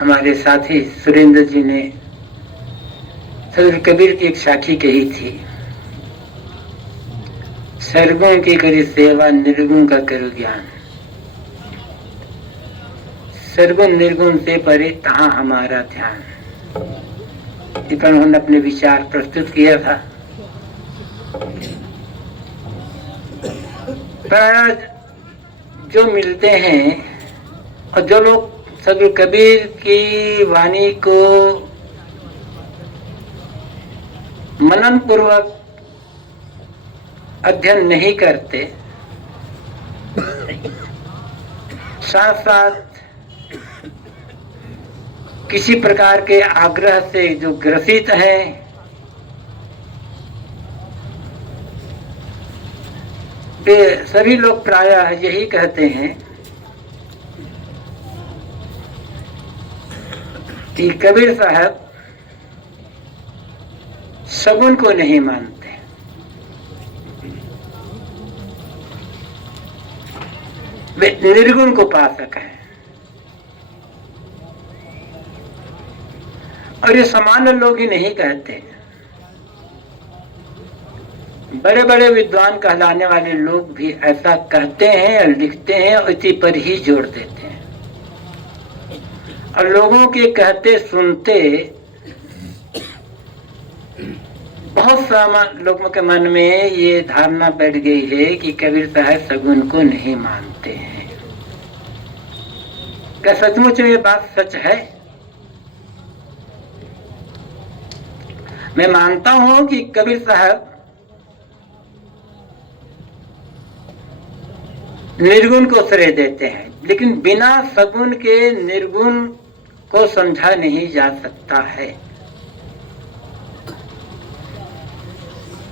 हमारे साथी सुरेंद्र जी ने सदगुरु कबीर की एक साखी कही थी, सर्गुण की करी सेवा निर्गुण का करो ज्ञान। सर्गुण निर्गुण से परे तहाँ हमारा ध्यान। इस पर उन्होंने अपने विचार प्रस्तुत किया था। पर जो मिलते हैं और जो लोग सदगुरु कबीर की वाणी को मनन पूर्वक अध्ययन नहीं करते, साथ साथ किसी प्रकार के आग्रह से जो ग्रसित हैं, वे सभी लोग प्रायः यही कहते हैं कि कबीर साहब सगुन को नहीं मानते, वे निर्गुण को उपासक हैं। और ये सामान्य लोग ही नहीं कहते, बड़े बड़े विद्वान कहलाने वाले लोग भी ऐसा कहते हैं और लिखते हैं और इसी पर ही जोड़ देते हैं। और लोगों के कहते सुनते बहुत सामान्य लोगों के मन में ये धारणा बैठ गई है कि कबीर साहब सगुन को नहीं मानते हैं। क्या सचमुच में ये बात सच है? मैं मानता हूं कि कबीर साहब निर्गुण को श्रेय देते हैं, लेकिन बिना सगुण के निर्गुण को समझा नहीं जा सकता है।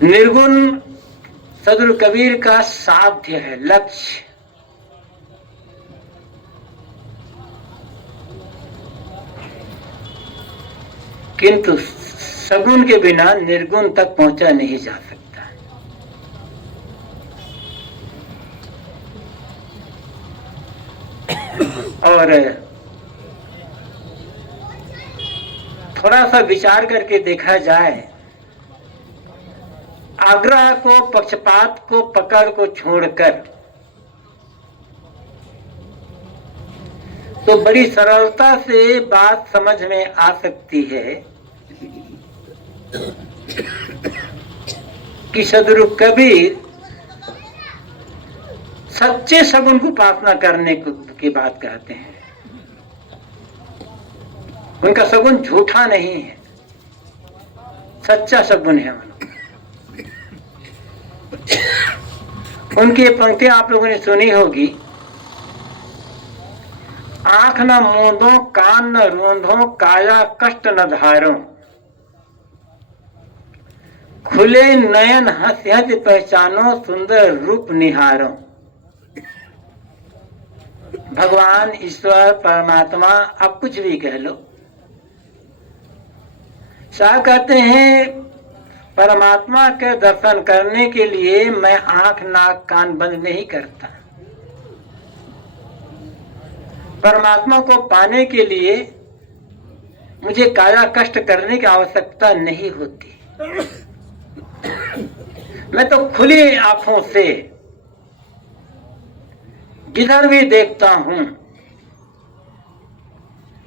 निर्गुण सदगुरु कबीर का साध्य है, लक्ष्य। किंतु सगुण के बिना निर्गुण तक पहुंचा नहीं जा सकता। और थोड़ा सा विचार करके देखा जाए, आग्रह को, पक्षपात को, पकड़ को छोड़कर तो बड़ी सरलता से बात समझ में आ सकती है कि सदगुरु कबीर सच्चे सगुन को उपासना करने की बात कहते हैं। उनका सगुन झूठा नहीं है, सच्चा सगुन है। उनकी पंक्तियां आप लोगों ने सुनी होगी, आंख न मूंदो, कान न रूंधो, काया कष्ट न धारो, खुले नयन हंस हंस पहचानो, सुंदर रूप निहारो। भगवान, ईश्वर, परमात्मा, आप कुछ भी कह लो, साहब कहते हैं परमात्मा के दर्शन करने के लिए मैं आंख नाक कान बंद नहीं करता। परमात्मा को पाने के लिए मुझे काया कष्ट करने की आवश्यकता नहीं होती। मैं तो खुली आंखों से जिधर भी देखता हूं,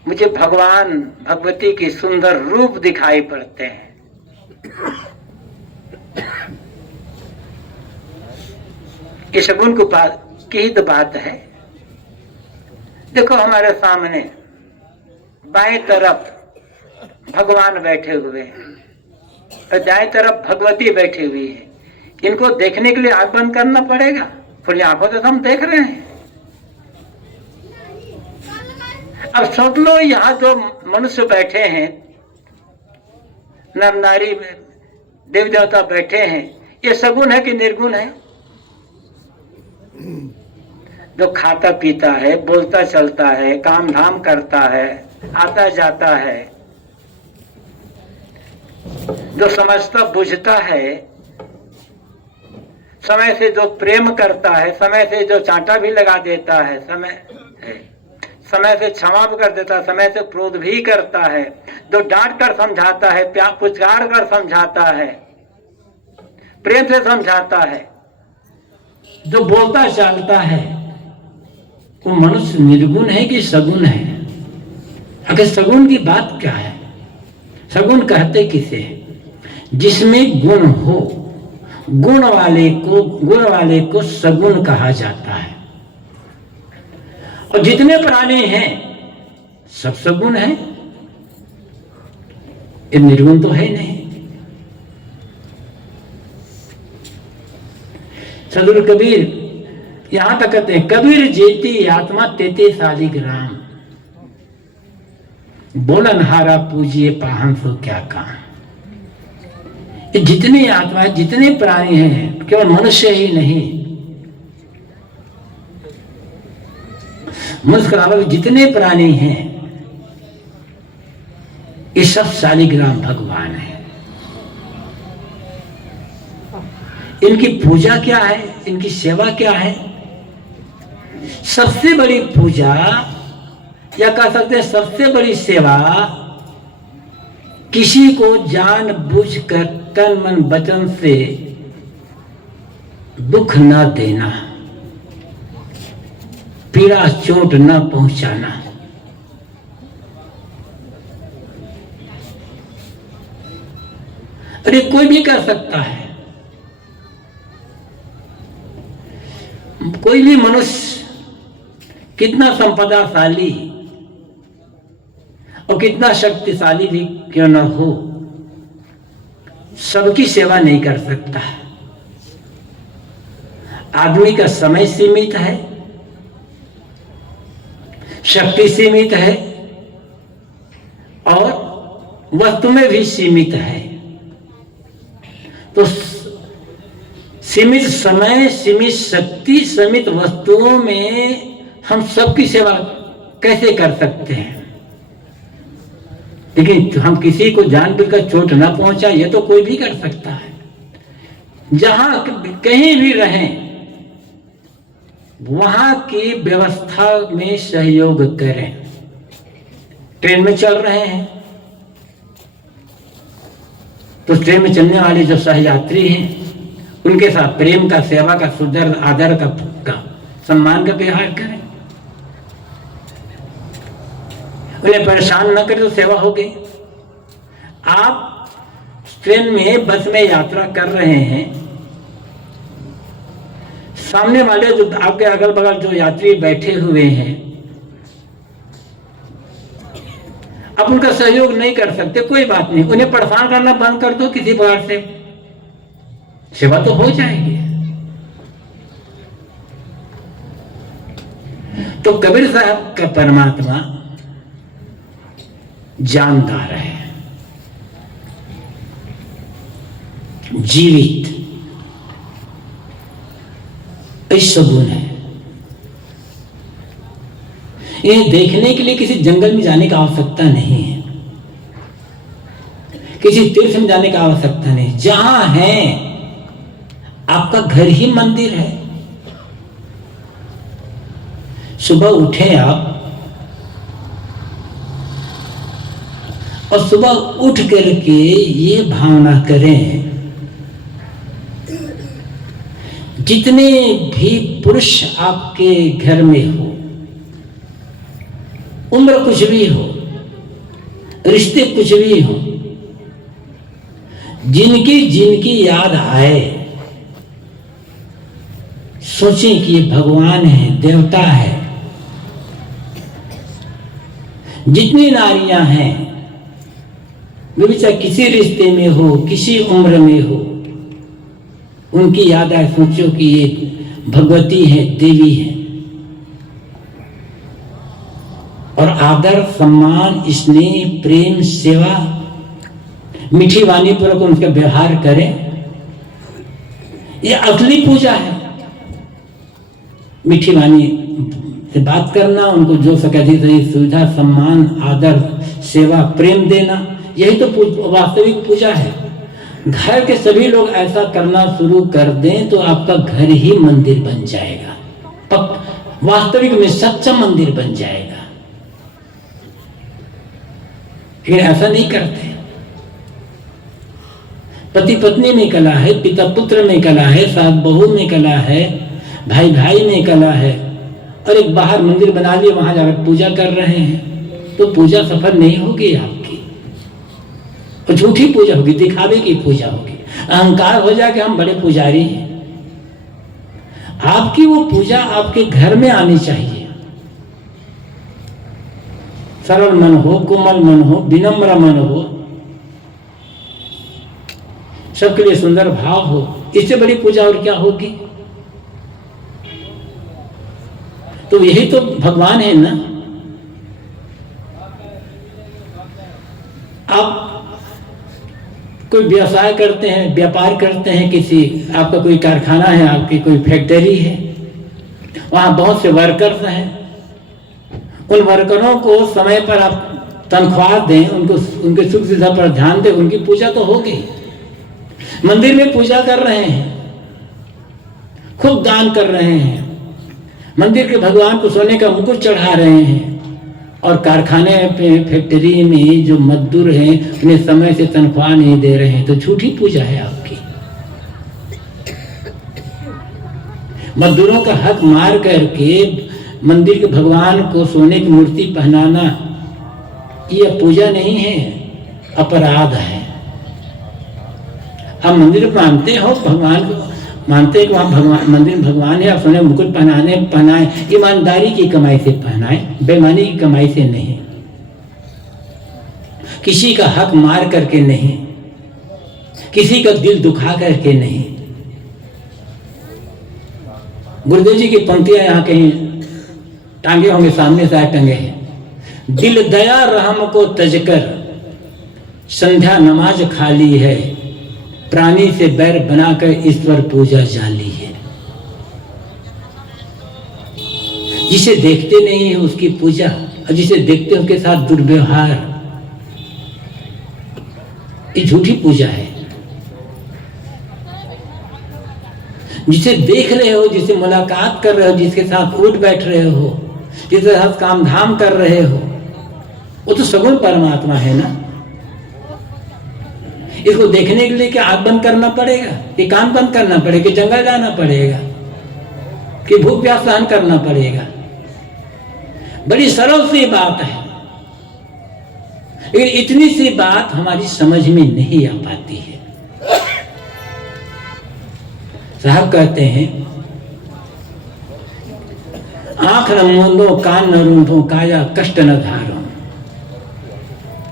मुझे भगवान भगवती के सुंदर रूप दिखाई पड़ते हैं। ये सगुन की ही तो बात है। देखो हमारे सामने बाएं तरफ भगवान बैठे हुए हैं और दाएं तरफ भगवती बैठी हुई है। इनको देखने के लिए आंख बंद करना पड़ेगा, खुली आंखों से हम देख रहे हैं। अब सोच लो, यहाँ जो मनुष्य बैठे हैं, नर नारी देव देवता बैठे हैं, ये सगुन है कि निर्गुण है? जो खाता पीता है, बोलता चलता है, काम धाम करता है, आता जाता है, जो समझता बुझता है, समय से जो प्रेम करता है, समय से जो चांटा भी लगा देता है, समय है, समय से क्षमा भी कर देता है, समय से क्रोध भी करता है, जो डांट कर समझाता है, प्यार पुचकार कर समझाता है, प्रेम से समझाता है, जो बोलता चालता है, वो मनुष्य निर्गुण है कि सगुण है? अगर सगुण की बात क्या है? सगुण कहते किसे? जिसमें गुण हो, गुण वाले को सगुण कहा जाता है। और जितने प्राणी हैं सब सगुण हैं, ये निर्गुण तो है नहीं। सदगुरु कबीर यहां तक कहते हैं, कबीर जेती आत्मा तेते शालिग्राम, बोलनहारा पूजिए पाहन सो क्या काम। ये जितनी आत्मा है, जितने प्राणी हैं, केवल मनुष्य ही नहीं, मनुष्य के अलावा जितने प्राणी हैं, ये सब शालिग्राम भगवान है। इनकी पूजा क्या है, इनकी सेवा क्या है? सबसे बड़ी पूजा या कह सकते हैं सबसे बड़ी सेवा, किसी को जानबूझकर तन मन वचन से दुख न देना, पीड़ा चोट न पहुंचाना। अरे कोई भी कर सकता है, कोई भी मनुष्य कितना संपदाशाली और कितना शक्तिशाली भी क्यों न हो, सबकी सेवा नहीं कर सकता। आदमी का समय सीमित है, शक्ति सीमित है और वस्तु में भी सीमित है। तो सीमित समय, सीमित शक्ति, सीमित वस्तुओं में हम सबकी सेवा कैसे कर सकते हैं? लेकिन हम किसी को जानबूझकर चोट ना पहुंचा, ये तो कोई भी कर सकता है। जहां कहीं भी रहें, वहां की व्यवस्था में सहयोग करें। ट्रेन में चल रहे हैं तो ट्रेन में चलने वाले जो सहयात्री हैं, उनके साथ प्रेम का, सेवा का, सुंदर आदर का, सम्मान का व्यवहार करें। उन्हें परेशान न करें तो सेवा हो गई। आप ट्रेन में, बस में यात्रा कर रहे हैं, सामने वाले जो आपके अगल बगल जो यात्री बैठे हुए हैं, आप उनका सहयोग नहीं कर सकते, कोई बात नहीं, उन्हें परेशान करना बंद कर दो, किसी प्रकार से सेवा तो हो जाएगी। तो कबीर साहब का परमात्मा जानदार है, जीवित, सगुण है। इन्हें देखने के लिए किसी जंगल में जाने की आवश्यकता नहीं है, किसी तीर्थ में जाने की आवश्यकता नहीं। जहां है आपका घर ही मंदिर है। सुबह उठे आप और सुबह उठ करके ये भावना करें, जितने भी पुरुष आपके घर में हो, उम्र कुछ भी हो, रिश्ते कुछ भी हो, जिनकी याद आए, सोचें कि ये भगवान है, देवता है। जितनी नारियां हैं, वे भी चाहे किसी रिश्ते में हो, किसी उम्र में हो, उनकी याद आए, सोचो कि ये भगवती है, देवी है, और आदर, सम्मान, स्नेह, प्रेम, सेवा, मीठी वाणी पूर्वक उनका व्यवहार करें। ये असली पूजा है। मीठी वाणी से बात करना, उनको जो सके सुविधा, सम्मान, आदर, सेवा, प्रेम देना, यही तो वास्तविक पूजा है। घर के सभी लोग ऐसा करना शुरू कर दें तो आपका घर ही मंदिर बन जाएगा, वास्तविक में सच्चा मंदिर बन जाएगा। लेकिन ऐसा नहीं करते। पति पत्नी में कला है, पिता पुत्र में कला है, सास बहू में कला है, भाई भाई में कला है, और एक बाहर मंदिर बना लिए वहां जाकर पूजा कर रहे हैं, तो पूजा सफल नहीं होगी आपकी, और झूठी पूजा होगी, दिखावे की पूजा होगी, अहंकार हो जाए कि हम बड़े पुजारी हैं। आपकी वो पूजा आपके घर में आनी चाहिए, सरल मन हो, कोमल मन हो, विनम्र मन हो, सबके लिए सुंदर भाव हो। इससे बड़ी पूजा और क्या होगी? तो यही तो भगवान है ना। आप कोई व्यवसाय करते हैं, व्यापार करते हैं, किसी आपका कोई कारखाना है, आपकी कोई फैक्ट्री है, वहां बहुत से वर्कर्स हैं, उन वर्करों को समय पर आप तनख्वाह दें, उनको उनके सुख सुविधा पर ध्यान दें, उनकी पूजा तो होगी। मंदिर में पूजा कर रहे हैं, खूब दान कर रहे हैं, मंदिर के भगवान को सोने का मुकुट चढ़ा रहे हैं, और कारखाने पे फैक्ट्री में जो मजदूर हैं उन्हें समय से तनख्वाह नहीं दे रहे हैं, तो झूठी पूजा है आपकी। मजदूरों का हक मार करके मंदिर के भगवान को सोने की मूर्ति पहनाना यह पूजा नहीं है, अपराध है। आप मंदिर मानते हो, भगवान को मानते हैं कि वहाँ भगवान मंदिर में भगवान है, आप सोने मुकुट पहनाए, ईमानदारी की कमाई से पहनाए, बेईमानी की कमाई से नहीं, किसी का हक मार करके नहीं, किसी का दिल दुखा करके नहीं। गुरुदेव जी की पंक्तियां यहाँ कहीं टांगे होंगे, सामने से टंगे हैं। दिल दया रहम को तजकर संध्या नमाज खाली है, प्राणी से बैर बनाकर ईश्वर पूजा जाली है। जिसे देखते नहीं है उसकी पूजा, और जिसे देखते हैं उसके साथ दुर्व्यवहार, ये झूठी पूजा है। जिसे देख रहे हो, जिसे मुलाकात कर रहे हो, जिसके साथ उठ बैठ रहे हो, जिसके साथ काम धाम कर रहे हो, वो तो सगुण परमात्मा है ना। इसको देखने के लिए क्या आंख बंद करना पड़ेगा, कि कान बंद करना पड़ेगा, कि जंगल जाना पड़ेगा, कि भूख प्यास सहन करना पड़ेगा? बड़ी सरल सी बात है, लेकिन इतनी सी बात हमारी समझ में नहीं आ पाती है। साहब कहते हैं, आंख न मूंदो, कान न रूंधो, काया कष्ट न धारो,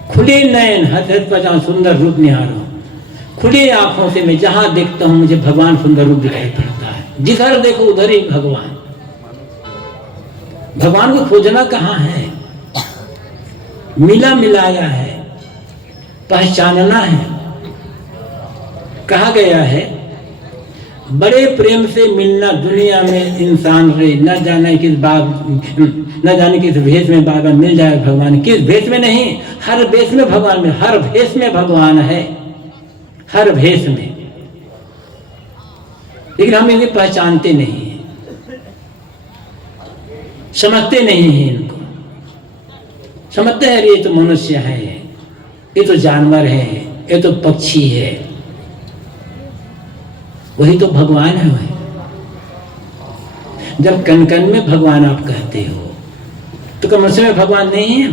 खुले नयन हंस पजाऊं, सुंदर रूप निहारो। खुली आंखों से मैं जहां देखता हूं मुझे भगवान सुंदर रूप दिखाई पड़ता है, जिधर देखो उधर ही भगवान। भगवान को खोजना कहाँ है? मिला मिलाया है, पहचानना है। कहा गया है, बड़े प्रेम से मिलना दुनिया में इंसान रे, न जाने किस भेष में बाबा मिल जाए भगवान। किस भेष में नहीं, हर भेष में भगवान में, हर भेष में भगवान है, हर भेष में। लेकिन हम इन्हें पहचानते नहीं हैं, समझते नहीं हैं इनको। समझते हैं ये तो मनुष्य है, ये तो जानवर है, ये तो पक्षी है, वही तो भगवान है। वही जब कन कन में भगवान आप कहते हो, तो क्या मनुष्य में भगवान नहीं है?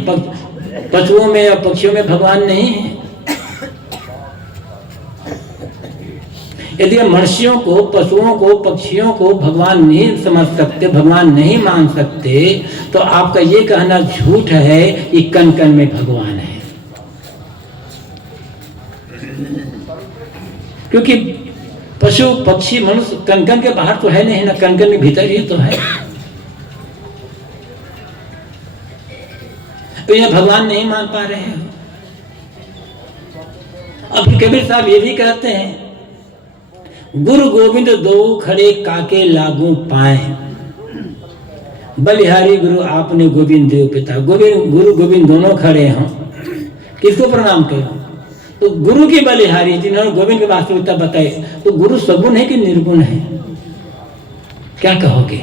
पशुओं में या पक्षियों में भगवान नहीं है? यदि मनुष्यों को, पशुओं को, पक्षियों को भगवान नहीं समझ सकते, भगवान नहीं मान सकते, तो आपका ये कहना झूठ है कि कन कन में भगवान है। क्योंकि पशु पक्षी मनुष्य कनकन के बाहर तो है नहीं ना, कनकन के भीतर ही तो है। तो ये भगवान नहीं मान पा रहे हो। अब कबीर साहब ये भी कहते हैं, गुरु गोविंद दो खड़े काके लागू पाए, बलिहारी गुरु आपने गोविंद देव पिता। गुरु गोविंद दोनों खड़े हों, किसको प्रणाम करो? तो गुरु की बलिहारी, जिन्होंने गोविंद की वास्तविकता बताई, तो गुरु सगुण है कि निर्गुण है? क्या कहोगे?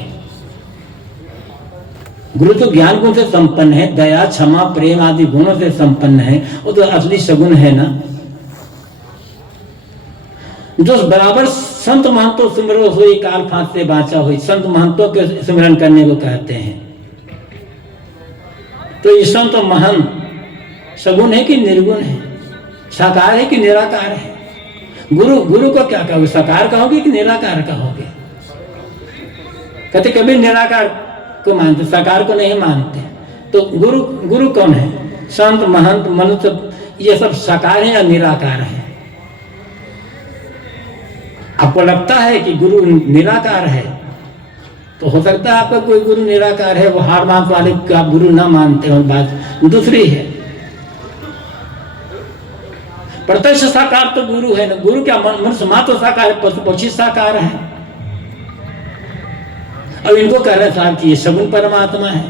गुरु तो ज्ञान गुण से संपन्न है, दया क्षमा प्रेम आदि गुणों से संपन्न है, वो तो असली सगुण है ना। जो बराबर संत महंतों सिमरो हुई काल फांस से बाँचा हुई, संत महंतों के सिमरन करने को कहते हैं। तो ये संत महंत सगुण है कि निर्गुण है, साकार है कि निराकार है? गुरु को क्या कहोगे, साकार कहोगे कि निराकार कहोगे? कहते कभी निराकार को मानते, साकार को नहीं मानते। तो गुरु कौन है? संत महंत मनुष्य ये सब साकार है या निराकार है? आपको लगता है कि गुरु निराकार है, तो हो सकता है आपका कोई गुरु निराकार है, वो हार मांस वाले का आप गुरु ना मानते हो, बात दूसरी है। प्रत्यक्ष साकार तो गुरु है ना। गुरु क्या मनुष्य मात्र साकार है, पशु पक्षी साकार है। अब इनको कह रहे साहब कि ये सगुण परमात्मा है,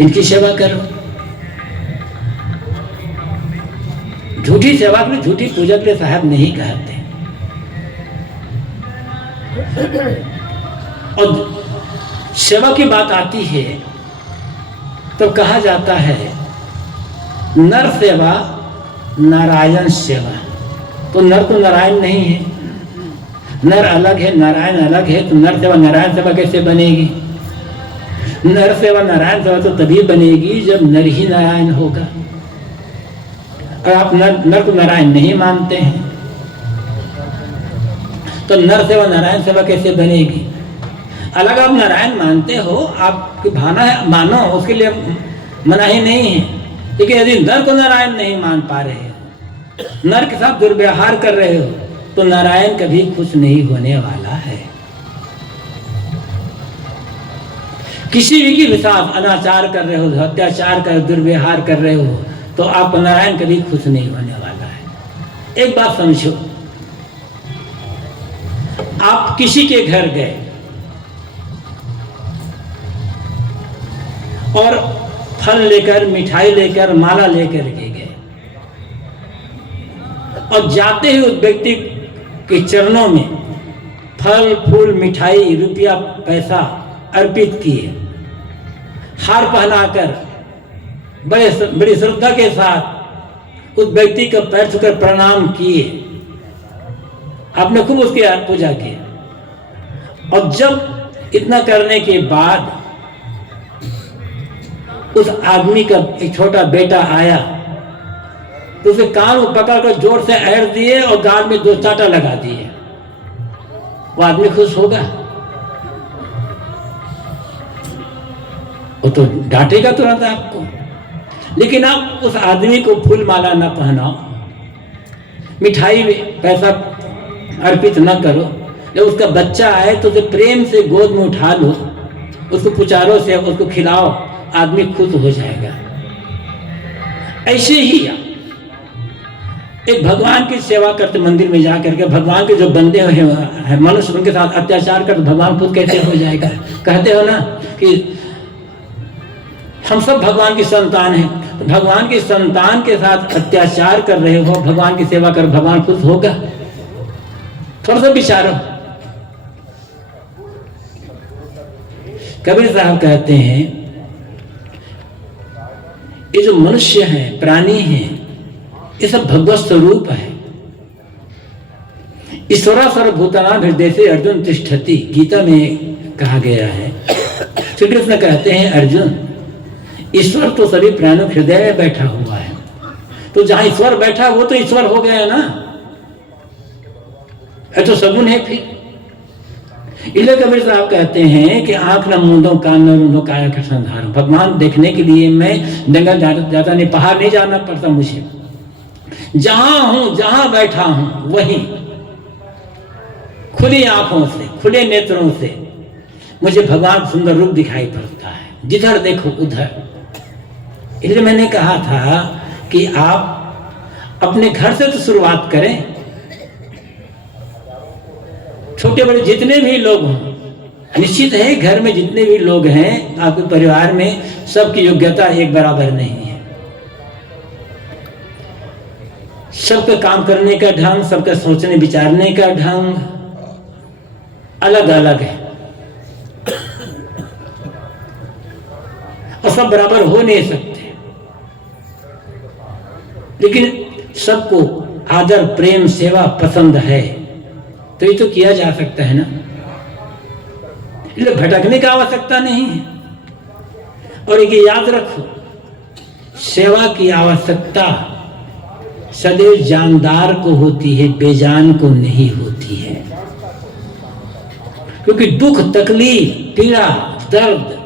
इनकी सेवा करो। झूठी सेवा के लिए, झूठी पूजा के लिए साहब नहीं कहते। और सेवा की बात आती है तो कहा जाता है नर सेवा नारायण सेवा। तो नर तो नारायण नहीं है, नर अलग है नारायण अलग है। तो नर सेवा नारायण सेवा कैसे बनेगी? नर सेवा नारायण सेवा तो तभी बनेगी जब नर ही नारायण होगा। और आप नर को नारायण नहीं मानते हैं, तो नर सेवा नारायण सेवा कैसे बनेगी? अलग आप नारायण मानते हो, आपकी भावना है, मानो, उसके लिए मना ही नहीं है। लेकिन यदि नर को नारायण नहीं मान पा रहे हो, नर के साथ दुर्व्यवहार कर रहे हो, तो नारायण कभी खुश नहीं होने वाला है। किसी भी के साथ अनाचार कर रहे हो, अत्याचार कर, दुर्व्यवहार कर रहे हो, तो आप नारायण कभी खुश नहीं होने वाला है। एक बात समझो, आप किसी के घर गए और फल लेकर, मिठाई लेकर, माला लेकर के गए, और जाते ही उस व्यक्ति के चरणों में फल फूल मिठाई रुपया पैसा अर्पित किए, हार पहनाकर बड़ी श्रद्धा के साथ उस व्यक्ति का पैर छूकर प्रणाम किए, आपने खूब उसकी पूजा की। और जब इतना करने के बाद उस आदमी का एक छोटा बेटा आया, तो उसे कान को पकड़कर जोर से ऐर दिए और गाल में 2 चांटा लगा दिए, वो आदमी खुश होगा? वो तो डांटेगा तुरंत आपको। लेकिन आप उस आदमी को फूल माला न पहनाओ, मिठाई पैसा अर्पित न करो, जब उसका बच्चा आए तो उसे प्रेम से गोद में उठा लो, उसको पुचारो से उसको खिलाओ, आदमी खुश हो जाएगा। ऐसे ही एक भगवान की सेवा करते, मंदिर में जा करके भगवान के जो बंदे हैं मनुष्य, उनके साथ अत्याचार करते, भगवान खुद कैसे हो जाएगा? कहते हो ना कि हम सब भगवान की संतान हैं, तो भगवान की संतान के साथ अत्याचार कर रहे हो, भगवान की सेवा कर, भगवान खुश होगा? थोड़ा सा विचारो। कबीर साहब कहते हैं ये जो मनुष्य है, प्राणी है, ये सब भगवत स्वरूप है। ईश्वरा सर्वभूतानां हृदये अर्जुन तिष्ठति, गीता में कहा गया है। श्री कृष्ण कहते हैं अर्जुन, ईश्वर तो सभी प्राणियों के हृदय में बैठा हुआ है। तो जहां ईश्वर बैठा वो तो ईश्वर हो गया ना, ये तो सगुण है। फिर इसलिए कबीर साहब कहते हैं कि आंख न मूंदो, कान न मूंदो, काया का संधारो। भगवान देखने के लिए मैं जंगल जाता नहीं, पहाड़ नहीं जाना पड़ता मुझे। जहां हूं, जहां बैठा हूं, वहीं खुली आंखों से, खुले नेत्रों से मुझे भगवान सुंदर रूप दिखाई पड़ता है, जिधर देखो उधर। इसलिए मैंने कहा था कि आप अपने घर से तो शुरुआत करें। छोटे बड़े जितने भी लोग हों, निश्चित है घर में जितने भी लोग हैं, आपके परिवार में सबकी योग्यता एक बराबर नहीं है। सबका काम करने का ढंग, सबका सोचने विचारने का ढंग अलग अलग है। सब बराबर हो नहीं सकते, लेकिन सबको आदर प्रेम सेवा पसंद है तो ये तो किया जा सकता है ना, इसलिए भटकने की आवश्यकता नहीं है। और एक याद रखो, सेवा की आवश्यकता सदैव जानदार को होती है, बेजान को नहीं होती है, क्योंकि दुख तकलीफ पीड़ा दर्द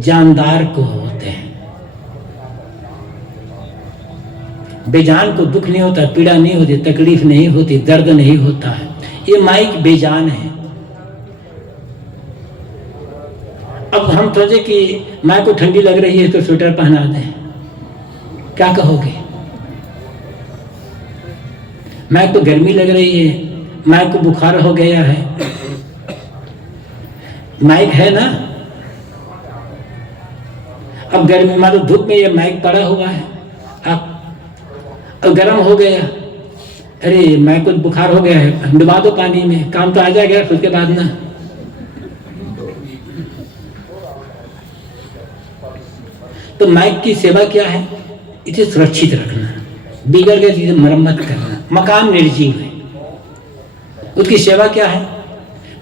जानदार को होते हैं। बेजान को दुख नहीं होता, पीड़ा नहीं होती, तकलीफ नहीं होती, दर्द नहीं होता है। ये माइक बेजान है। अब हम सोचे कि माइक को ठंडी लग रही है तो स्वेटर पहना दें, क्या कहोगे? माइक को गर्मी लग रही है, माइक को बुखार हो गया है, माइक है ना। अब गर्मी मान लो धूप में ये माइक पड़ा हुआ है, अब गर्म हो गया, अरे माइक को बुखार हो गया है, डुबा दो पानी में, काम तो आ जाएगा उसके बाद ना। तो माइक की सेवा क्या है? इसे सुरक्षित रखना, बिगड़ गए इसे मरम्मत करना। मकान निर्जीव है, उसकी सेवा क्या है?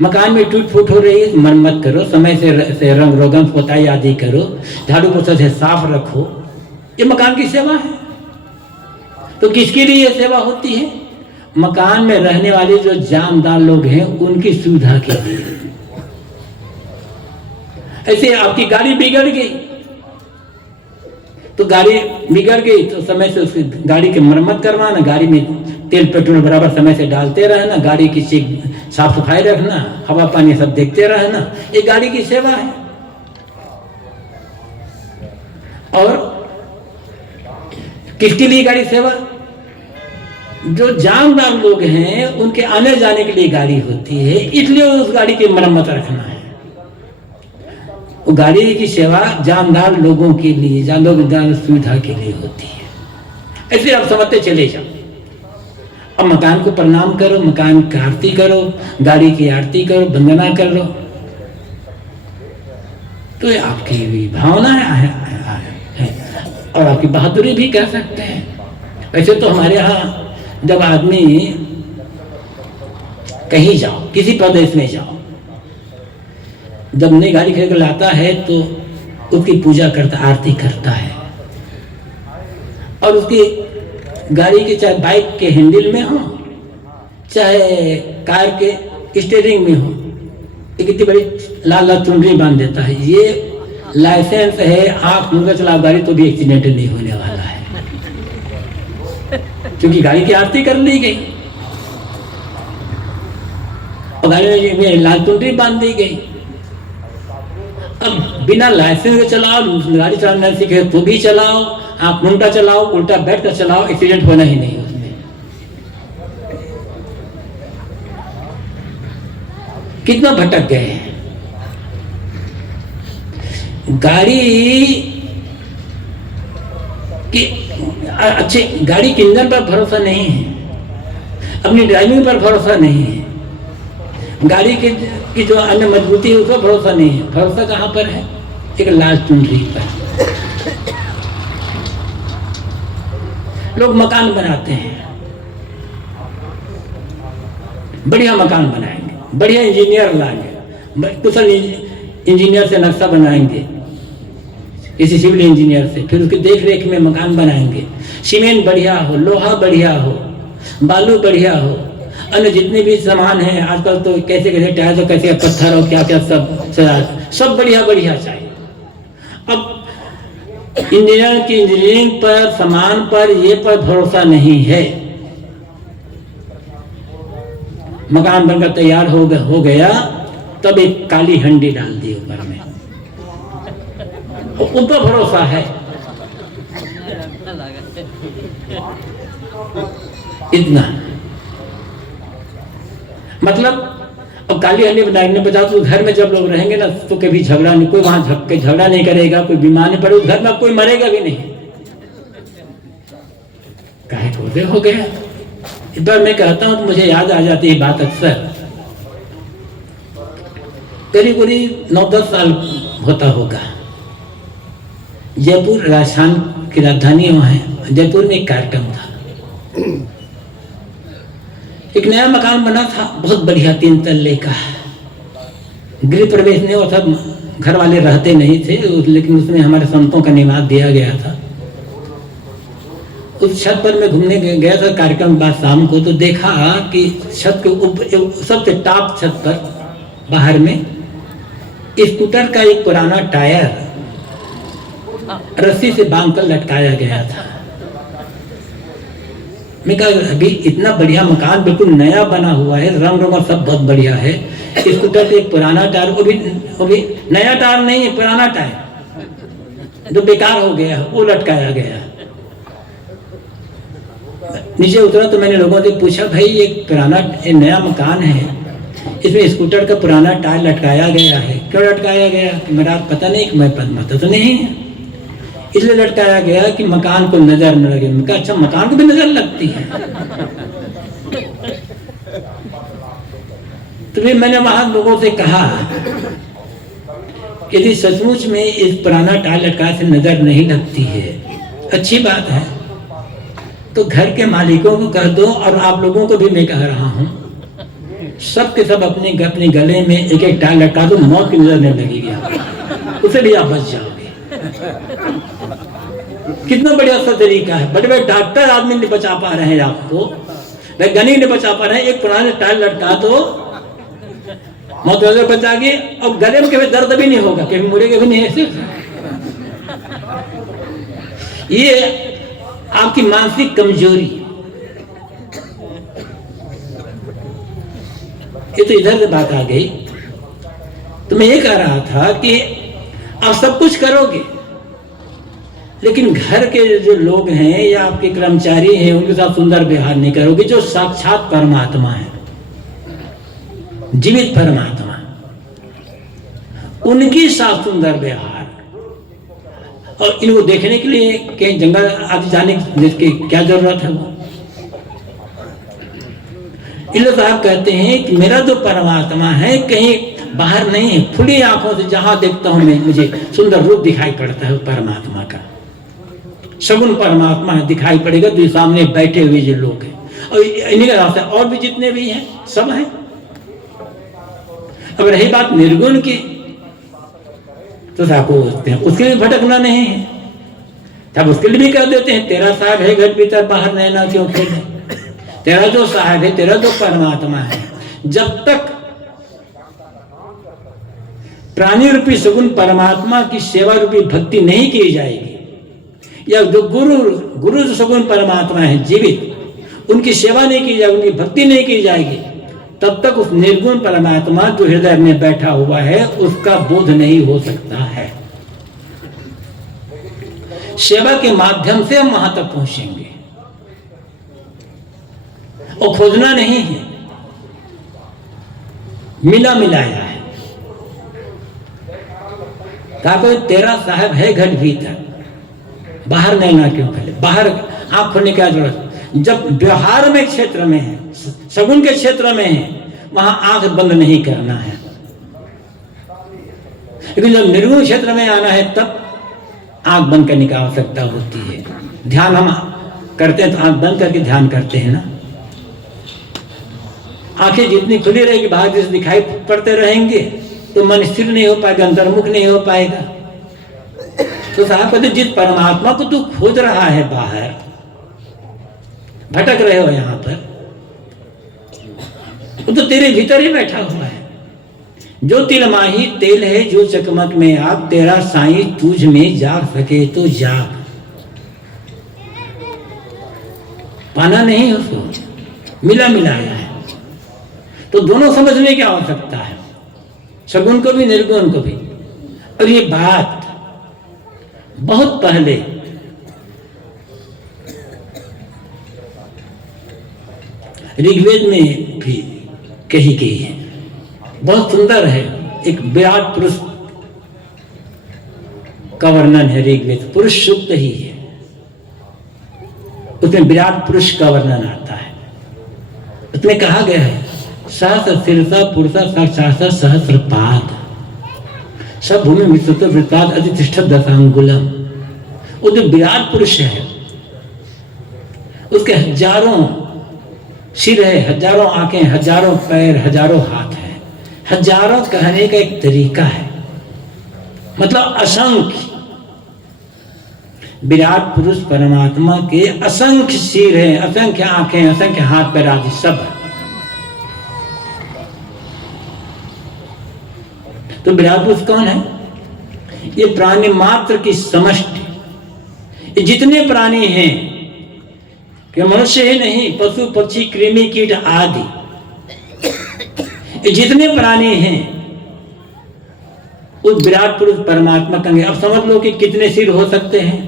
मकान में टूट फूट हो रही है, मरम्मत करो, समय से रंग रोगन पोताई आदि करो, झाड़ू पोछा से साफ रखो, ये मकान की सेवा है। तो किसके लिए ये सेवा होती है? मकान में रहने वाले जो जानदार लोग हैं उनकी सुविधा के लिए। ऐसे आपकी गाड़ी बिगड़ गई तो गाड़ी बिगड़ गई तो समय से उसकी गाड़ी की मरम्मत करवाना, गाड़ी में तेल पेट्रोल बराबर समय से डालते रहना, गाड़ी की साफ सफाई रखना, हवा पानी सब देखते रहना, ये गाड़ी की सेवा है। और किसके लिए गाड़ी सेवा? जो जानदार लोग हैं उनके आने जाने के लिए गाड़ी होती है, इसलिए उस गाड़ी की मरम्मत रखना है। वो गाड़ी की सेवा जानदार लोगों के लिए, जानदार सुविधा के लिए होती है। ऐसे आप समझते चले जाओ। अब मकान को प्रणाम करो, मकान की आरती करो, गाड़ी की आरती करो, वंदना कर लो, तो ये आपकी भी भावना है और आपकी बहादुरी भी कह सकते हैं। वैसे तो हमारे यहाँ जब आदमी कहीं जाओ, किसी प्रदेश में जाओ, जब नई गाड़ी खरीद कर लाता है तो उसकी पूजा करता, आरती करता है, और उसकी गाड़ी के चाहे बाइक के हैंडल में हो, चाहे कार के स्टीयरिंग में हो, एक इतनी बड़ी लाल लाल चुनरी बांध देता है। ये लाइसेंस है, आंख मूंद कर चलाओ गाड़ी तो भी एक्सीडेंट नहीं होने वाला है, क्योंकि गाड़ी की आरती कर ली गई और गाड़ी में लाल चुनरी बांध दी गई। अब बिना लाइसेंस के चलाओ, गाड़ी चलाना नहीं सीखे तो भी चलाओ, आप उल्टा चलाओ, उल्टा बैठ कर चलाओ, एक्सीडेंट होना ही नहीं उसमें। कितना भटक गए हैं। गाड़ी की अच्छे गाड़ी के इंजन पर भरोसा नहीं है, अपनी ड्राइविंग पर भरोसा नहीं है, गाड़ी की जो अन्य मजबूती है उस पर भरोसा नहीं है। भरोसा कहाँ पर है? एक लाल चुनरी पर। लोग मकान बनाते हैं, बढ़िया मकान बनाएंगे, बढ़िया इंजीनियर लाएंगे, कुशल इंजीनियर से नक्शा बनाएंगे, किसी सिविल इंजीनियर से, फिर उसकी देख रेख में मकान बनाएंगे। सीमेंट बढ़िया हो, लोहा बढ़िया हो, बालू बढ़िया हो, अन्य जितने भी सामान हैं आजकल तो कैसे कैसे टायर हो, कैसे पत्थर हो, क्या क्या सब बढ़िया बढ़िया चाहिए। अब इंजीनियर की इंजीनियरिंग पर, सामान पर, ये पर भरोसा नहीं है। मकान बनकर तैयार हो गया तब एक काली हंडी डाल दी ऊपर में, ऊपर भरोसा है इतना। मतलब अब काली हंडी बनाने बता तो घर में जब लोग रहेंगे ना तो कभी झगड़ा नहीं, कोई वहां झगड़ा नहीं करेगा, कोई बीमार नहीं पड़े, उस घर में कोई मरेगा भी नहीं। काहे खोदे हो गया। इस बार मैं कहता हूं तो मुझे याद आ जाती है बात अक्सर, करीब 9-10 साल होता होगा, जयपुर राजस्थान की राजधानी वहाँ है। जयपुर में एक कार्यक्रम था, एक नया मकान बना था, बहुत बढ़िया 3 तल्ले का। गृह प्रवेश नहीं हुआ था, घर वाले रहते नहीं थे, लेकिन उसमें हमारे संतों का निवास दिया गया था। उस छत पर मैं घूमने गया था कार्यक्रम बाद शाम को, तो देखा कि छत के ऊपर सबसे टॉप छत पर बाहर में स्कूटर का एक पुराना टायर रस्सी से बांधकर लटकाया गया था। मैं कहा अभी इतना बढ़िया मकान बिल्कुल नया बना हुआ है, रंग रंग सब बहुत बढ़िया है, स्कूटर पे एक पुराना टायर, वो भी नया टायर नहीं है, पुराना टायर जो बेकार हो गया वो लटकाया गया। नीचे उतरा तो मैंने लोगों से पूछा, भाई ये पुराना नया मकान है, इसमें स्कूटर का पुराना टायर लटकाया गया है, क्यों लटकाया गया? कि मेरा पता नहीं, मैं पता तो नहीं है, इसलिए लटकाया गया कि मकान को नजर न लगे। मैं कहा अच्छा, मकान को भी नजर लगती है? तो फिर मैंने वहां लोगों से कहा कि यदि सचमुच में इस पुराना टायर लटकाने से नजर नहीं लगती है, अच्छी बात है, तो घर के मालिकों को कह दो, और आप लोगों को भी मैं कह रहा हूं, सब के सब अपने गले में एक एक टायर लटका दो, मौत की नजर नहीं लगेगी आपको, उससे भी आप बच जाओगे। कितना बढ़िया सा तरीका है। बड़े बड़े डॉक्टर आदमी नहीं बचा पा रहे हैं आपको, वैज्ञानिक नहीं बचा पा रहे हैं, एक पुराने टायर लटका दो, मौत नजर बचाएगी, और गले में कभी दर्द भी नहीं होगा, कभी मुड़ेगा भी नहीं ऐसे। ये आपकी मानसिक कमजोरी, ये तो इधर से बात आ गई। तो मैं ये कह रहा था कि आप सब कुछ करोगे, लेकिन घर के जो लोग हैं या आपके कर्मचारी हैं उनके साथ सुंदर व्यवहार नहीं करोगे, जो साक्षात परमात्मा है, जीवित परमात्मा, उनके साथ सुंदर व्यवहार। और इनको देखने के लिए कहीं जंगल आदि जाने की क्या जरूरत है? वो इल्ला साहब कहते हैं कि मेरा जो परमात्मा है कहीं बाहर नहीं है, खुली आंखों से जहां देखता हूं मैं, मुझे सुंदर रूप दिखाई पड़ता है परमात्मा का। सगुण परमात्मा है, दिखाई पड़ेगा तो सामने बैठे हुए जो लोग हैं, और इन्हीं का रास्ता और भी जितने भी हैं सब हैं। अब रही बात निर्गुण की, तो आपको उसके लिए भटकना नहीं है, तब उसके लिए भी कह देते हैं तेरा साहब है घर भीतर बाहर रहना क्यों खेले, तेरा जो साहब है, तेरा जो परमात्मा है, जब तक प्राणी रूपी सगुण परमात्मा की सेवा रूपी भक्ति नहीं की जाएगी, या जो गुरु जो सगुण परमात्मा है जीवित, उनकी सेवा नहीं की जाएगी, उनकी भक्ति नहीं की जाएगी, तब तक उस निर्गुण परमात्मा जो हृदय में बैठा हुआ है उसका बोध नहीं हो सकता है। सेवा के माध्यम से हम वहां तक पहुंचेंगे, और खोजना नहीं है, मिला मिलाया है। कहा तेरा साहब है घट भीतर, बाहर नहीं ना क्यों पहले, बाहर आंख खोलने की जरूरत। जब व्यवहार में क्षेत्र में है, सगुण के क्षेत्र में है, वहां आंख बंद नहीं करना है, लेकिन जब निर्गुण क्षेत्र में आना है तब आंख बंद करने की आवश्यकता होती है। ध्यान हम करते हैं तो आंख बंद करके ध्यान करते हैं ना, आंखें जितनी खुली रहेगी बाहर जैसे दिखाई पड़ते रहेंगे तो मन स्थिर नहीं हो पाएगा, अंतर्मुख नहीं हो पाएगा। तो साहब कहते जिस परमात्मा को तू खोज रहा है बाहर, भटक रहे हो यहां पर, वो तो तेरे भीतर ही बैठा हुआ है। जो तिलमाही तेल है जो चकमक में आग, तेरा साईं तुझ में जाग सके तो जाग। पाना नहीं उसको, मिला मिलाया है। तो दोनों समझने की आवश्यकता है, सगुण को भी निर्गुण को भी। और ये बात बहुत पहले ऋग्वेद में भी कही गई है, बहुत सुंदर है। एक विराट पुरुष का वर्णन है ऋग्वेद, पुरुष सूक्त ही है, उसमें विराट पुरुष का वर्णन आता है। उसमें कहा गया है सहस्र शीर्षा पुरुषा साक्षात सहस्र पाद, सब भूमि विस्तृत वृत्ताद अधितिष्ठ दशांगुलम। वो जो विराट पुरुष है उसके हजारों सिर है, हजारों आंखें, हजारों पैर, हजारों हाथ हैं। हजारों कहने का एक तरीका है, मतलब असंख्य। विराट पुरुष परमात्मा के असंख्य सिर हैं, असंख्य आंखें, असंख्य हाथ पैर आदि सब है। तो विराट पुरुष कौन है? ये प्राणी मात्र की समष्टि। ये जितने प्राणी हैं कि मनुष्य ही नहीं, पशु पक्षी कृमि कीट आदि, ये जितने प्राणी हैं उस विराट पुरुष परमात्मा कहेंगे। अब समझ लो कि कितने सिर हो सकते हैं।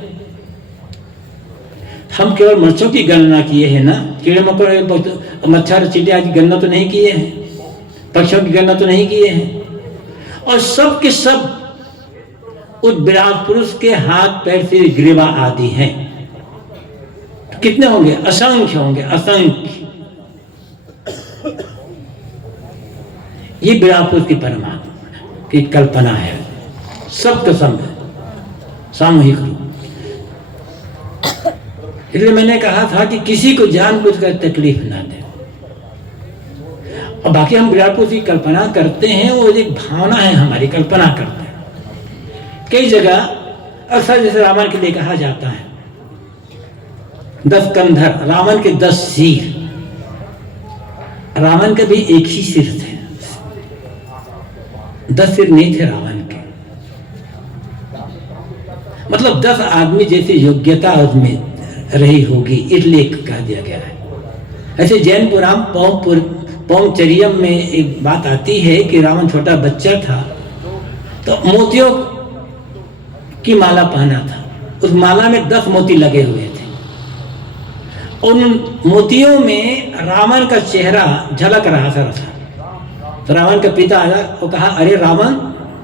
हम केवल मनुष्यों की गणना किए हैं ना, कीड़े मकोड़े मच्छर चींटियां की गणना तो नहीं किए हैं, पक्षियों की गणना तो नहीं किए हैं। और सब के सब उस विराट पुरुष के हाथ पैर से ग्रीवा आदि हैं। कितने होंगे? असंख्य होंगे, असंख्य। ये विराट पुरुष की परमात्मा की कल्पना है, सबके संग सामूहिक रूप। इसलिए मैंने कहा था कि किसी को जानबूझकर तकलीफ ना दे। और बाकी हम विराट पुरुष की कल्पना करते हैं, वो एक भावना है हमारी, कल्पना करते हैं। कई जगह अक्सर जैसे रावण के लिए कहा जाता है 10 कंधर, रावण के 10 सिर। रावण के भी एक ही सिर थे, 10 सिर नहीं थे रावण के। मतलब 10 आदमी जैसी योग्यता उसमें रही होगी, इसलिए कह दिया गया है। ऐसे जैन पुराण पौमचरियम में एक बात आती है कि रावण छोटा बच्चा था तो मोतियों की माला पहना था। उस माला में 10 मोती लगे हुए थे। उन मोतियों में रावण का चेहरा झलक रहा था। तो रावण का पिता आया, वो कहा, अरे रावण,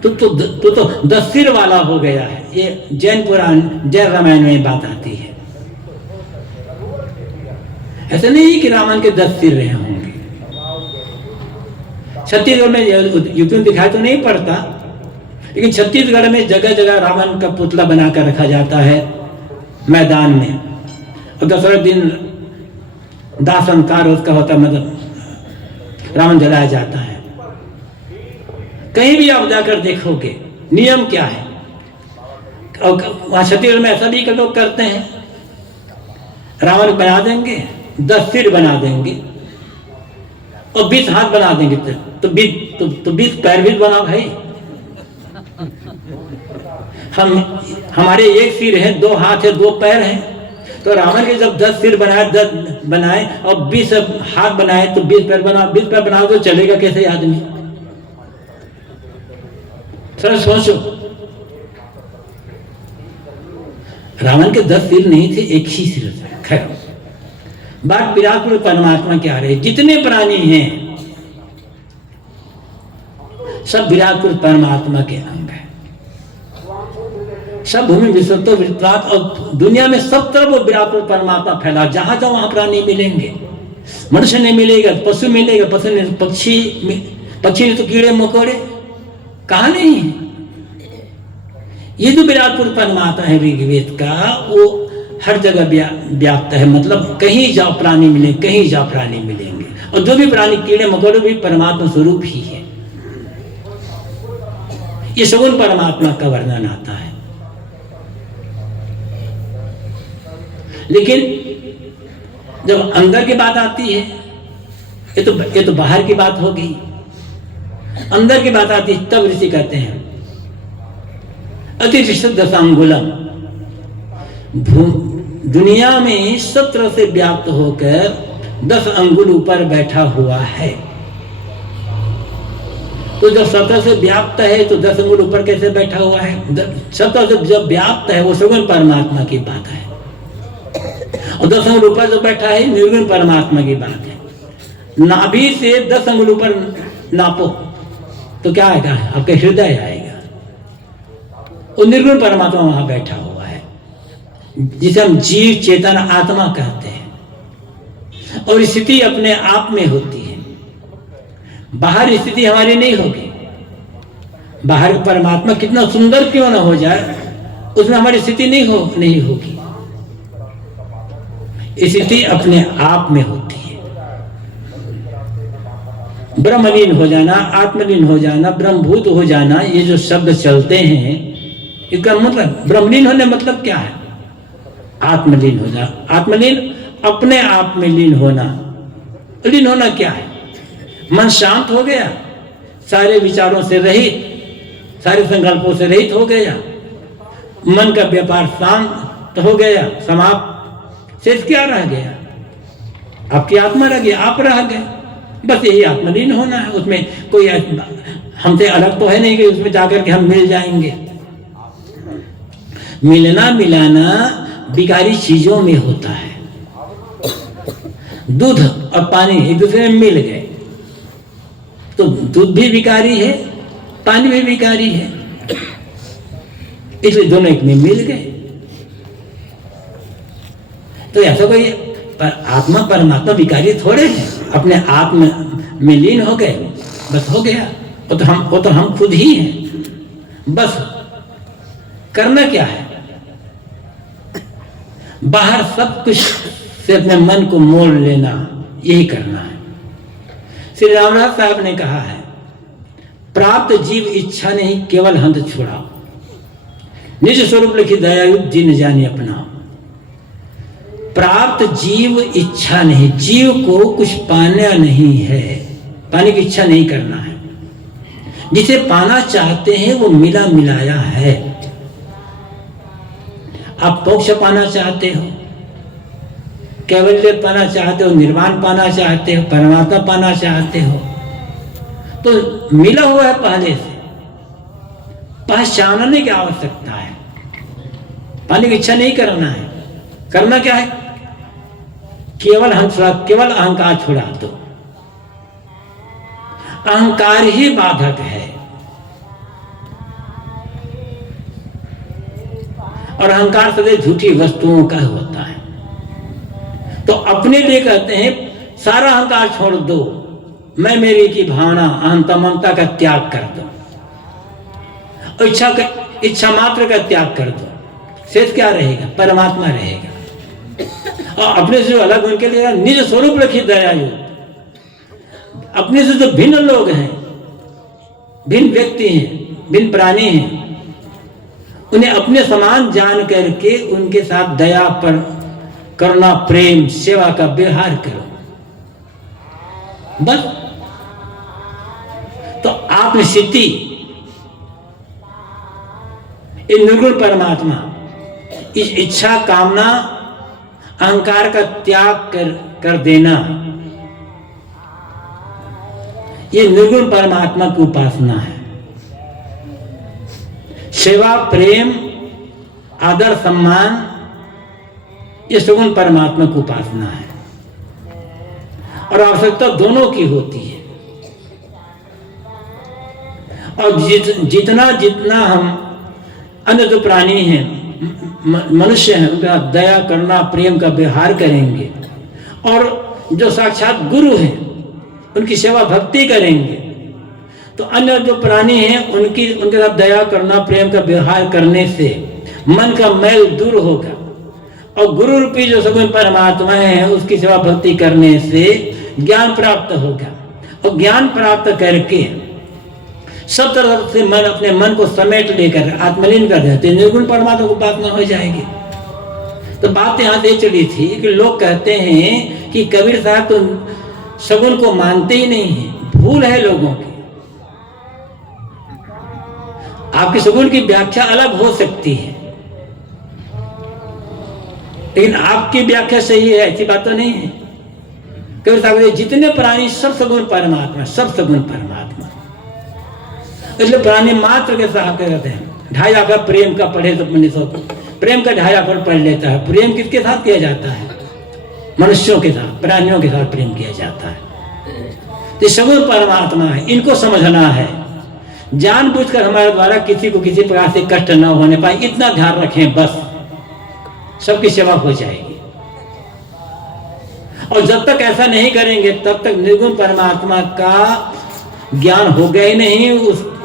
तू तो 10 सिर वाला हो गया है। ये जैन पुराण, जैन रामायण में बात आती है। ऐसा नहीं कि रावण के 10 सिर रहे होंगे। छत्तीसगढ़ में यूट्यूब दिखाई तो नहीं पड़ता, लेकिन छत्तीसगढ़ में जगह जगह रावण का पुतला बनाकर रखा जाता है मैदान में। और 10वें दिन दाह संस्कार उसका होता है, मतलब रावण जलाया जाता है। कहीं भी आप जाकर देखोगे नियम क्या है। और वहां छत्तीसगढ़ में ऐसा भी लोग करते हैं, रावण बना देंगे, 10 सिर बना देंगे और 20 हाथ बना देंगे। तो 20 पैर भी बना भाई। हमारे एक सिर है, 2 हाथ है, 2 पैर हैं। तो रावण के जब 10 सिर बनाए, 10 बनाए और 20 हाथ बनाए तो 20 पैर बनाओ। 20 पैर बनाओ तो चलेगा कैसे आदमी? सर सोचो, रावण के 10 सिर नहीं थे, एक ही सिर था। खैर, बात विराट पुरुष परमात्मा की आ रही है। जितने प्राणी हैं सब विराट पुरुष परमात्मा के अंग है। सब भूमि विश्वतो विराट, और दुनिया में सब तरफ वो विराट पुरुष परमात्मा फैला। जहां जाओ वहां प्राणी मिलेंगे। मनुष्य नहीं मिलेगा, पशु मिलेगा, पशु नहीं, पक्षी नहीं तो कीड़े मकोड़े कहां नहीं है। ये जो विराट पुरुष परमात्मा है ऋग्वेद का, वो हर जगह व्याप्त है। मतलब कहीं जाओ प्राणी मिले, कहीं जाओ प्राणी मिलेंगे। और जो भी प्राणी कीड़े मकोड़े भी परमात्मा स्वरूप ही है। ये सगुण परमात्मा का वर्णन आता है। लेकिन जब अंदर की बात आती है, ये तो बाहर की बात होगी। अंदर की बात आती है, तब ऋषि कहते हैं अतिरिक्त दशांगुलम, दुनिया में सब तरह से व्याप्त होकर 10 अंगुल ऊपर बैठा हुआ है। तो जब सतह से व्याप्त है तो 10 अंगुल ऊपर कैसे बैठा हुआ है? सतह से जब व्याप्त है वो सगुण परमात्मा की बात है। और 10 अंगुल ऊपर जो बैठा है निर्गुण परमात्मा की बात है। नाभि से 10 अंगुल ऊपर नापो तो क्या आएगा? आपका हृदय आएगा। वो निर्गुण परमात्मा वहां बैठा हुआ है, जिसे हम जीव चेतन आत्मा कहते हैं। और स्थिति अपने आप में होती है, बाहर स्थिति हमारी नहीं होगी। बाहर परमात्मा कितना सुंदर क्यों ना हो जाए, उसमें हमारी स्थिति नहीं होगी। स्थिति अपने आप में होती है। ब्रह्मलीन हो जाना, आत्मलीन हो जाना, ब्रह्मभूत हो जाना, ये जो शब्द चलते हैं, इसका मतलब ब्रह्मलीन होने मतलब क्या है? आत्मलीन हो जाना। आत्मलीन अपने आप में लीन होना। लीन होना क्या है? मन शांत हो गया, सारे विचारों से रहित, सारे संकल्पों से रहित हो गया, मन का व्यापार शांत हो गया, समाप्त। शेष क्या रह गया? आपकी आत्मा रह गई, आप रह गए। बस यही आत्मलीन होना है। उसमें कोई हमसे अलग तो है नहीं कि उसमें जाकर के हम मिल जाएंगे। मिलना मिलाना विकारी चीजों में होता है। दूध और पानी एक दूसरे में मिल गए तो दूध भी विकारी है, पानी भी विकारी है, इसलिए दोनों एक में मिल गए। तो ऐसा कोई आत्मा परमात्मा विकारी थोड़े हैं, अपने आप में लीन हो गए, बस हो गया। वो तो हम खुद ही हैं। बस करना क्या है? बाहर सब कुछ से अपने मन को मोड़ लेना, यही करना है। श्री रामनाथ साहब ने कहा है, प्राप्त जीव इच्छा नहीं केवल हंत छुड़ाओ, निज स्वरूप लिखी दयायुक्त जिन जाने अपना। प्राप्त जीव इच्छा नहीं, जीव को कुछ पाना नहीं है, पाने की इच्छा नहीं करना है। जिसे पाना चाहते हैं वो मिला मिलाया है। आप मोक्ष पाना चाहते हो, कैवल्य पाना चाहते हो, निर्वाण पाना चाहते हो, परमात्मा पाना चाहते हो, तो मिला हुआ है पहले से, पहचानने की आवश्यकता है। पाने की इच्छा नहीं करना है। करना क्या है? केवल केवल अहंकार छुड़ा दो। अहंकार ही बाधक है, और अहंकार सदैव झूठी वस्तुओं का होता है। तो अपने लिए कहते हैं सारा अहंकार छोड़ दो, मैं मेरी की भावना, अहंता ममता का त्याग कर दो, इच्छा मात्र का त्याग कर दो। शेष क्या रहेगा? परमात्मा रहेगा। और अपने से जो अलग, उनके लिए निज स्वरूप रखी दयायुक्त। अपने से जो भिन्न लोग हैं, भिन्न व्यक्ति हैं, भिन्न प्राणी हैं, उन्हें अपने समान जान करके उनके साथ दया पर करुणा, प्रेम, सेवा का व्यवहार करो। बस तो आप में स्थिति, ये निर्गुण परमात्मा, इस इच्छा, कामना, अहंकार का त्याग कर देना, ये निर्गुण परमात्मा की उपासना है। सेवा, प्रेम, आदर, सम्मान, ये सगुण परमात्मा की उपासना है। और आवश्यकता दोनों की होती है। और जितना जितना हम अन्य जो प्राणी हैं, मनुष्य हैं, उनका दया, करुणा, प्रेम का व्यवहार करेंगे, और जो साक्षात गुरु हैं उनकी सेवा भक्ति करेंगे, तो अन्य जो प्राणी हैं उनके साथ दया, करुणा, प्रेम का व्यवहार करने से मन का मैल दूर होगा। और गुरु रूपी जो सगुण परमात्मा है, उसकी सेवा भक्ति करने से ज्ञान प्राप्त होगा। और ज्ञान प्राप्त करके सब तरफ से मन, अपने मन को समेट लेकर आत्मलीन कर देते, निर्गुण परमात्मा को उपासना हो जाएगी। तो बात यहाँ से चली थी कि लोग कहते हैं कि कबीर साहब तो सगुण को मानते ही नहीं है। भूल है लोगों की। आपकी सगुण की व्याख्या अलग हो सकती है, लेकिन आपकी व्याख्या सही है, ऐसी बात तो नहीं है। कबीर साहब जितने प्राणी सब सगुण परमात्मा, सब सगुण परमात्मा। इसलिए प्राणी मात्र के साथ कहते हैं, ढाई आकर प्रेम का पढ़े तो मनुष्य प्रेम का ढाई आकर पढ़ लेता है। प्रेम किसके साथ किया जाता है? मनुष्यों के साथ, प्राणियों के साथ प्रेम किया जाता है। तो सगुण परमात्मा है, इनको समझना है। जानबूझकर हमारे द्वारा किसी को किसी प्रकार से कष्ट न होने पाए, इतना ध्यान रखें, बस सबकी सेवा हो जाएगी। और जब तक ऐसा नहीं करेंगे तब तक निर्गुण परमात्मा का ज्ञान होगा ही नहीं,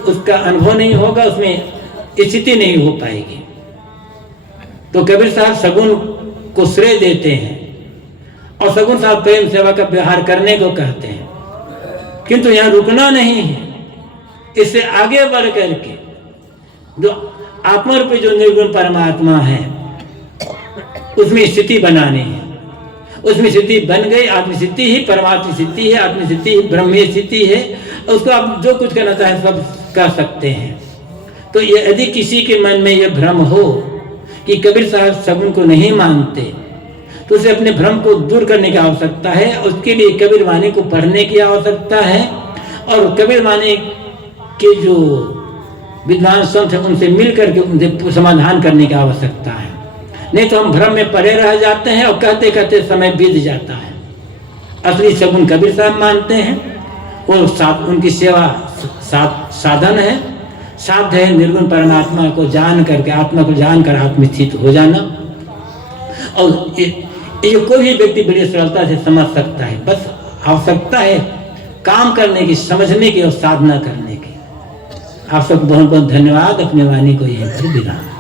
उसका अनुभव नहीं होगा, उसमें स्थिति नहीं हो पाएगी। तो कबीर साहब सगुन को श्रेय देते हैं और सगुन साहब प्रेम सेवा का व्यवहार करने को कहते हैं, किंतु यहाँ रुकना नहीं है, इससे आगे बढ़ करके जो आत्मा रूपी जो निर्गुण परमात्मा है उसमें स्थिति बनानी है। उसमें स्थिति बन गई, आत्म स्थिति ही परमात्मा स्थिति है, आत्म स्थिति ही ब्रह्म स्थिति है, उसको आप जो कुछ करना चाहे सब कर सकते हैं। तो ये यदि किसी के मन में ये भ्रम हो कि कबीर साहब सगुन को नहीं मानते, तो उसे अपने भ्रम को दूर करने की आवश्यकता है। उसके लिए कबीर वाणी को पढ़ने की आवश्यकता है और कबीर वाणी के जो विद्वान संत हैं उनसे मिल करके उनसे समाधान करने की आवश्यकता है। नहीं तो हम भ्रम में पड़े रह जाते हैं और कहते कहते समय बीत जाता है। असली सगुन कबीर साहब मानते हैं, वो उनकी सेवा साधन है, साध्य है निर्गुण परमात्मा को जान करके, आत्मा को जान कर आत्मस्थित हो जाना। और ये कोई भी व्यक्ति बड़ी सरलता से समझ सकता है, बस आवश्यकता है काम करने की, समझने की और साधना करने की। आप सबको बहुत बहुत धन्यवाद। अपनी वाणी को यहीं पर विराम।